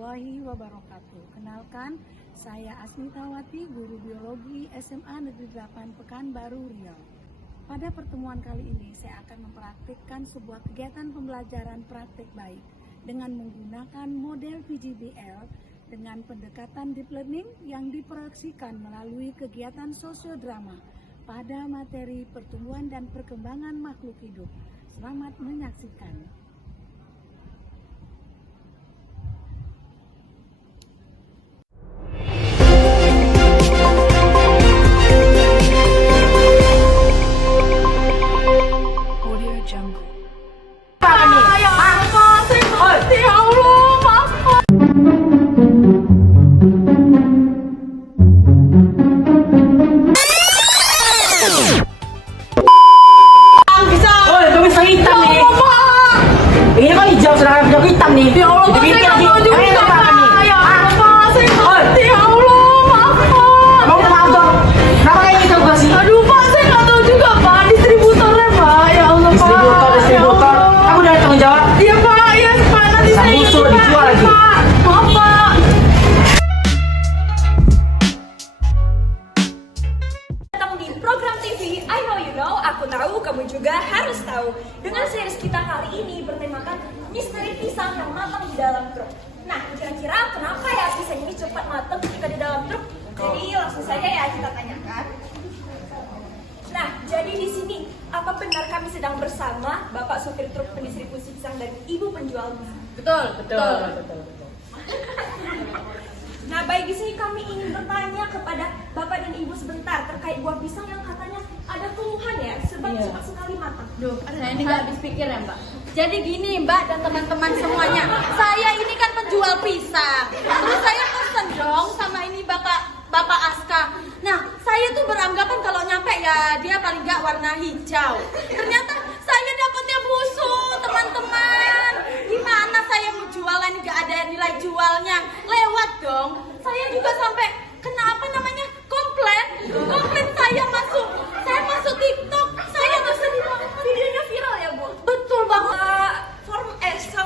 warahmatullahi wabarakatuh. Kenalkan, saya Asmitawati, guru biologi SMA Negeri 8 Pekanbaru, Riau. Pada pertemuan kali ini, saya akan mempraktikkan sebuah kegiatan pembelajaran praktik baik dengan menggunakan model PJBL dengan pendekatan deep learning yang diproyeksikan melalui kegiatan sosiodrama pada materi pertumbuhan dan perkembangan makhluk hidup. Selamat menyaksikan. Ini kan hijau sedangkan hijau hitam nih. Ya Allah, saya nggak tahu juga. Ya Allah, saya ngerti. Ya Allah, maaf Pak. Mau maaf dong. Kenapa kayak gitu gak sih? Aduh Pak, saya nggak tahu juga Pak. Distributornya Pak. Ya Allah Pak. Distributor. Kamu udah ada tanggung jawab? Iya Pak, iya Pak. Nanti saya busur dijual lagi. Pak. Maaf Pak. Datang di program TV I Know You Know, aku tahu kamu juga harus tahu. Dengan series kita kali ini bertemakan misteri pisang yang matang di dalam truk. Nah, kira-kira kenapa ya pisang ini cepat matang ketika di dalam truk? Jadi langsung saja ya kita tanyakan. Nah, jadi di sini apa benar kami sedang bersama Bapak supir truk pendistribusi pisang dan Ibu penjual pisang? Betul. Nah, baik di sini kami ingin bertanya kepada Bapak dan Ibu sebentar terkait buah pisang yang katanya ada keluhan ya, sebab cepat sekali matang. Duh, saya ini nggak habis pikir ya Mbak. Jadi gini Mbak dan teman-teman semuanya, saya ini kan penjual pisang. Terus saya pesen dong sama ini Bapak Aska. Nah, saya tuh beranggapan kalau nyampe ya dia paling nggak warna hijau. Ternyata saya dapetnya busuk, teman-teman. Gimana saya mau jualan nggak ada nilai jualnya? Lewat dong. Saya juga sampai kena apa namanya? Komplain saya masuk TikTok. Saya tuh sedih banget. Videonya viral ya, Bu? Betul banget.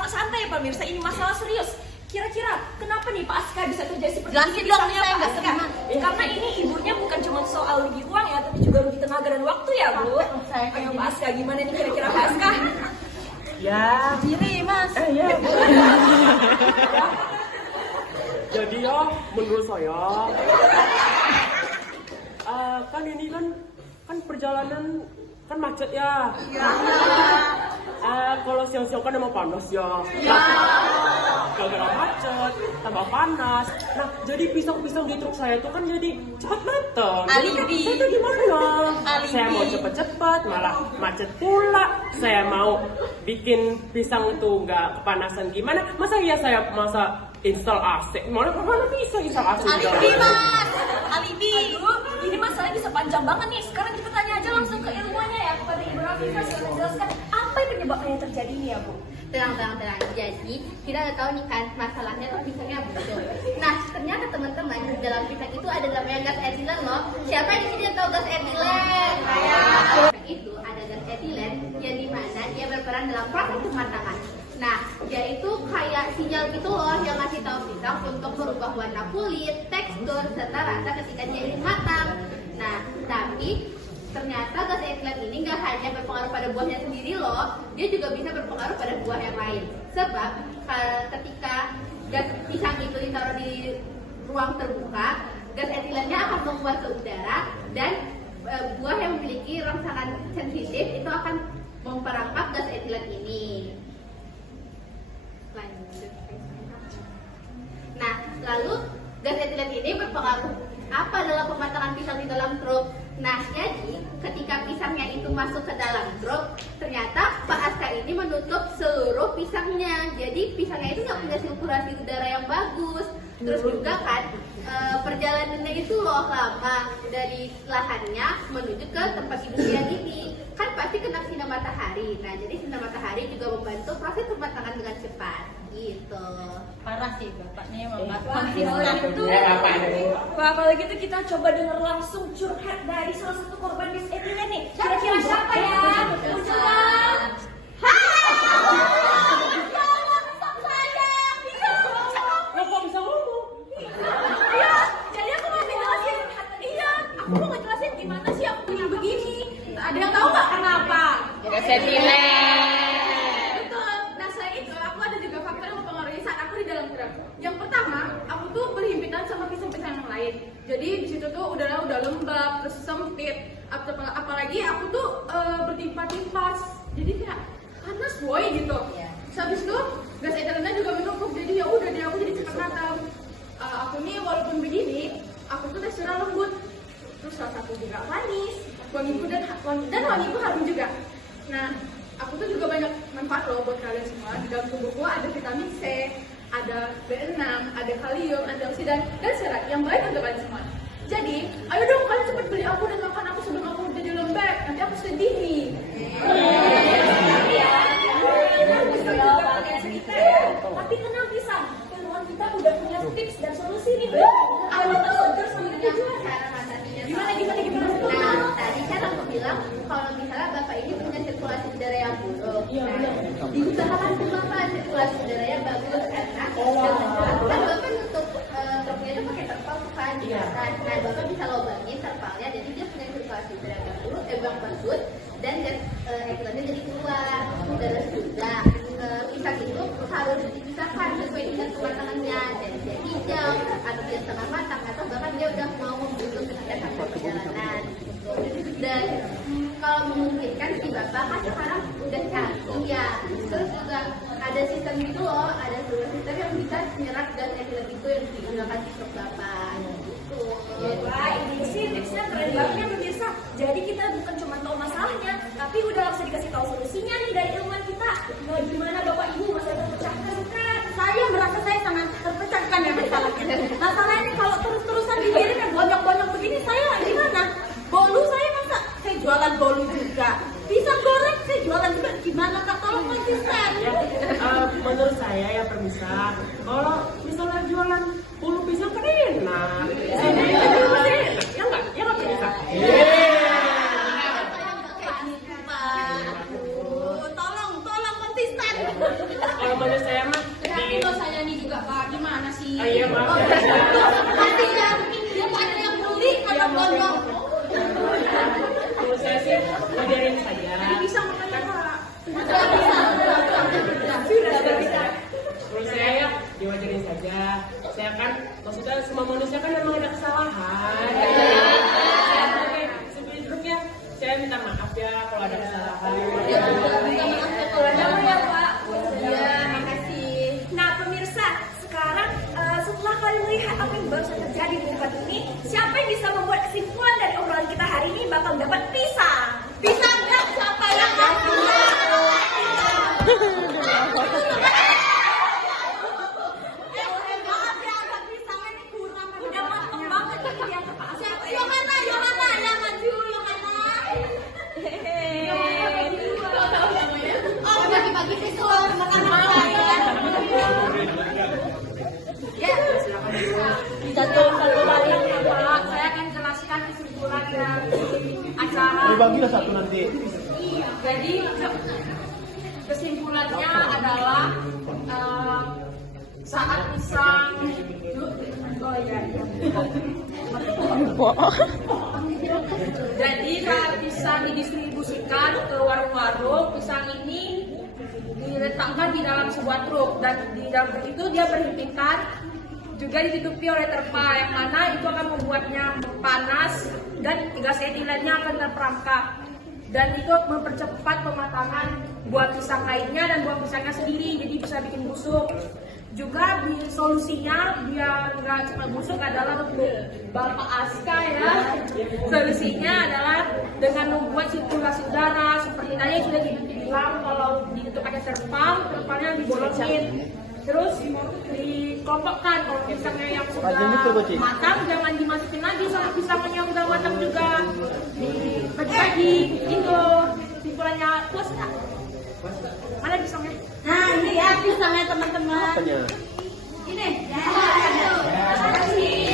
Santai ya pemirsa, ini masalah serius. Kira-kira kenapa nih Pak Aska bisa terjadi seperti Jelasin ini? dong, Misalnya saya Pak nggak Aska. terima. Karena ini ibunya bukan cuma soal rugi uang ya, tapi juga rugi tenaga dan waktu ya, Bu. Saya Ayo Pak Aska, gimana nih kira-kira Pak Aska? Ya. Diri Mas. Ya. Jadi ya, menurut saya, kan ini kan perjalanan kan macet ya. Kalau siang-siang kan emang panas ya. Gara-gara macet, tambah panas. Nah, jadi pisang-pisang di truk saya tuh kan jadi cepat matang. Alibi. Jadi saya gimana? Alibi. Saya mau cepet-cepet, malah macet pula. Saya mau bikin pisang tuh nggak kepanasan gimana? Masa install AC? Mana bisa install AC? Alibi Mas. Alibi. Aduh, ini masalahnya bisa panjang banget nih. Sekarang kita tanya aja langsung ke ilmuannya ya, kepada Ibu Rafifah. Silahkan jelaskan apa yang penyebabnya yang terjadi ini ya, Bu? Tenang. Jadi kita udah tahu nih kan masalahnya tuh pisangnya busuk. Nah ternyata teman-teman di dalam pisang itu ada namanya gas etilen loh. Siapa di sini yang tahu gas etilen? Saya. Itu ada gas etilen yang dimana dia berperan dalam proses pematangan. Nah dia itu kayak sinyal gitu loh yang ngasih tahu pisang untuk merubah warna kulit, tekstur serta rasa ketika dia ingin matang. Nah tapi ternyata gas etilen ini nggak hanya berpengaruh pada buahnya sendiri loh, dia juga bisa berpengaruh pada buah yang lain. Sebab ketika gas pisang itu ditaruh di ruang terbuka, gas etilennya akan menguap ke udara dan buah yang memiliki rangsangan sensitif itu akan memperangkap gas etilen ini. Lanjut. Nah, lalu gas etilen ini berpengaruh apa dalam pematangan pisang di dalam truk? Nah, jadi ketika pisangnya itu masuk ke dalam truk, ternyata Pak Aska ini menutup seluruh pisangnya. Jadi pisangnya itu nggak punya sirkulasi udara yang bagus. Terus juga kan perjalanannya itu loh lama dari lahannya menuju ke tempat industrian ini. Kan pasti kena sinar matahari. Nah, jadi sinar matahari juga membantu proses pematangan dengan cepat. Gitu. Parah sih bapaknya memang. Wah, kalau gitu kita coba dengar langsung curhat dari salah satu korban bis etilen nih. Kira-kira siapa ya? Munculkan. Hai! dari mana sih aku punya begini? Ada yang tahu nggak kenapa? Gas etilen. Betul. Nah selain itu aku ada juga faktor yang mempengaruhi saat aku di dalam truk. Yang pertama, aku tuh berhimpitan sama pisang-pisang yang lain. Jadi di situ tuh udah lembab, terus sempit. Apalagi aku tuh bertimpa-timpa. Jadi kayak panas boy gitu. Terus habis itu gas etilennya juga menumpuk. Jadi ya udah deh aku jadi cepat matang. Aku nih walaupun begini, aku tuh teksturnya lembut. Terus salah satu juga manis, wangiku dan wangiku harum juga. Nah, aku tuh juga banyak manfaat loh buat kalian semua. Di dalam tubuhku ada vitamin C, ada B6, ada kalium, antioksidan, dan serat yang baik untuk kalian semua. Jadi, ayo dong kalian cepat beli aku dan makan aku sebelum aku jadi lembek. Nanti aku sedih nih. Tapi tenang pisang, ilmuwan kita udah punya tips dan solusi nih. Kalau terseger sama kita jual. Gimana? Nah, tadi kan aku bilang kalau misalnya Bapak ini punya sirkulasi udara yang buruk. Nah, diusahakan tuh Bapak sirkulasi udaranya bagus karena kan Bapak nutup truknya itu pakai terpal kan. Nah, Bapak bisa lubangin terpalnya jadi dia punya sirkulasi udara yang buruk, yang bagus dan gas etilennya jadi keluar. Terus juga pisang itu harus dipisahkan sesuai dengan kematangannya. Jadi dia hijau atau dia setengah matang atau bahkan dia udah mau membusuk ketika sampai perjalanan. Dan kalau memungkinkan si Bapak kan sekarang udah canggih ya. Terus juga ada sistem gitu loh, ada sebuah sistem yang bisa menyerap gas etilen itu yang digunakan di truk Bapak. Gitu. Wah, ini sih tipsnya keren banget ya pemirsa. Jadi kita bukan cuma tahu masalahnya, tapi udah langsung dikasih tahu solusinya nih dari ilmuwan kita. Nah, gimana Bapak Ibu masa terpecahkan kan? Saya merasa saya sangat terpecahkan ya masalahnya. Masalahnya kalau terus-terusan dikirim yang banyak-banyak begini, saya gimana? Bolu saya masa saya jualan bolu juga. Pisang goreng saya jualan juga. Gimana Kak? Tolong konsisten. Menurut saya ya permisa, kalau misalnya jualan bulu pisang kan enak. Sini aja masih enak, ya nggak? Ya nggak permisa? Tolong konsisten. Kalau menurut saya mah Tapi dosanya ini juga Pak, gimana sih? iya maaf. Nanti ya, dia ada yang beli kalau gondong. Menurut saya sih ngajarin saja. Bisa makanya Pak. Menurut saya ya diwajarin saja. Saya kan maksudnya semua manusia kan memang ada kesalahan. Saya sebagai truk ya, saya minta maaf ya kalau ada kesalahan. Ya Pak. Iya, makasih. Nah pemirsa, sekarang setelah kalian melihat apa yang baru saja terjadi di tempat ini, siapa yang bisa membuat kesimpulan dari obrolan kita hari ini bakal dapat pisang? Pisang nggak? Siapa yang ngasih? Maaf ya, agak pisangnya ini kurang. Udah mateng banget ini dia Pak. Yohana, yang maju, Yohana. Oh, pagi-pagi pisang makan saya. Ya, satu kali Pak, saya akan jelaskan kesimpulan dari acara. Dibagilah satu nanti. Jadi kesimpulannya adalah saat pisang Jadi saat pisang didistribusikan ke warung-warung, pisang ini diletakkan di dalam sebuah truk dan di dalam truk itu dia berhimpitan juga ditutupi oleh terpal yang mana itu akan membuatnya panas dan gas etilennya akan terperangkap dan itu mempercepat pematangan buah pisang lainnya dan buah pisangnya sendiri jadi bisa bikin busuk. Juga solusinya biar nggak cepat busuk adalah untuk Bapak Aska ya. Solusinya adalah dengan membuat sirkulasi udara seperti tadi sudah dibilang kalau ditutup pakai terpalnya dibolongin. Terus dikelompokkan kalau pisangnya yang sudah matang jangan dimasukin lagi soal pisangnya yang udah matang juga dibagi-bagi itu simpulannya plus nggak? Mana pisangnya? Nah ini ya pisangnya teman-teman. Apanya? Ini. Terima kasih.